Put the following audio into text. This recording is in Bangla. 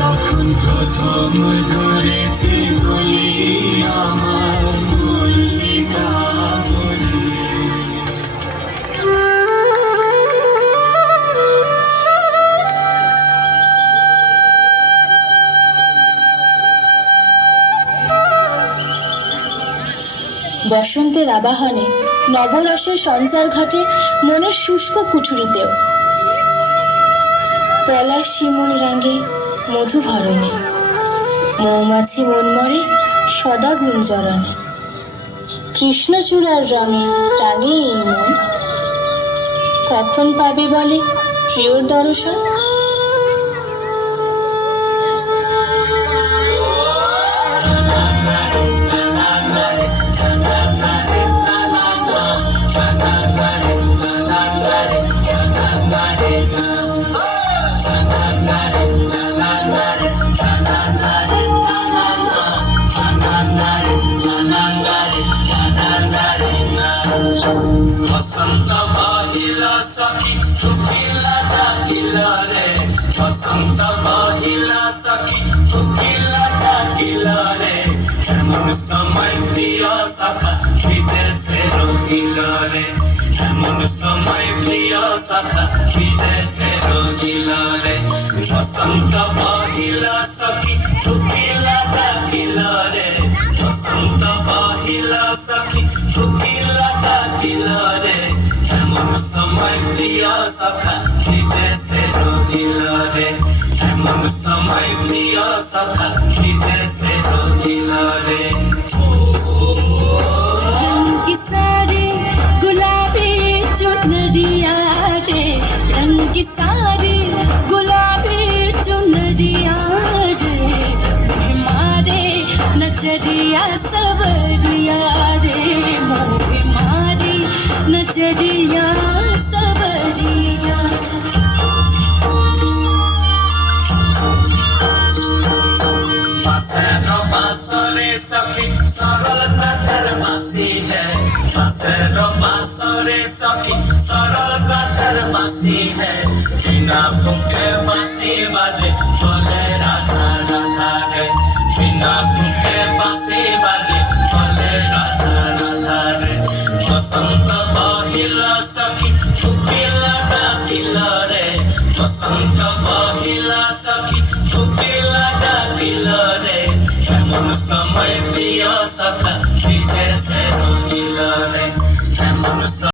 যখন প্রথম ধরেছি বলি আমার মল্লিকা বলি। বসন্তের আবাহনে নবরসের সঞ্চার ঘটে মনের শুষ্ক কুঠুরিতেও। পলাশ শিমুল রাঙে মধু ভরণে, মৌমাছি মন মরে সদা গুঞ্জরণে। কৃষ্ণচূড়ার রঙে রাঙে এই মন, কখন পাবে বলে প্রিয়র দর্শন। বসন্ত বহিলা সখী ঠুকিলা ডাকিলা রে, বসন্ত বহিলা সখী ঠুকিলা ডাকিলা রে। এমন সময় প্রিয় সখা বিদেশে রহিল রে, এমন সময় প্রিয় সখা বিদেশে রহিল রে। বসন্ত বহিলা সখী ঠুকিলা ডাকিলা রে, বসন্ত বহিলা সখী ঠুকিলা ডাকিলা রে। এমন সময় প্রিয় সখা বিদেশে রহিল রে, এমন সময় প্রিয় সখা বিদেশে রহিল রে। रंग की सारी गुलाबी चुनरिया रे, रंग की सारी गुलाबी चुनरिया रे। मोहे मारे नजरिया सवरिया रे, मोहे मारे नजरिया सवरिया। बांसुरी सखी सरल काठर बांसी है, बांसुरी बांसुरी सखी सरल काठर बांसी है। बिना फूके बांसी बाजे बोले राधा राधा रे, बिना फूके बांसी बाजे बोले राधा राधा रे। बसंत बहिला सखी ঠুকিলা ডাকিলা রে, বসন্ত বহিলা সখী ঠুকিলা ডাকিলা রে। এমন সময় প্রিয় সখা বিদেশে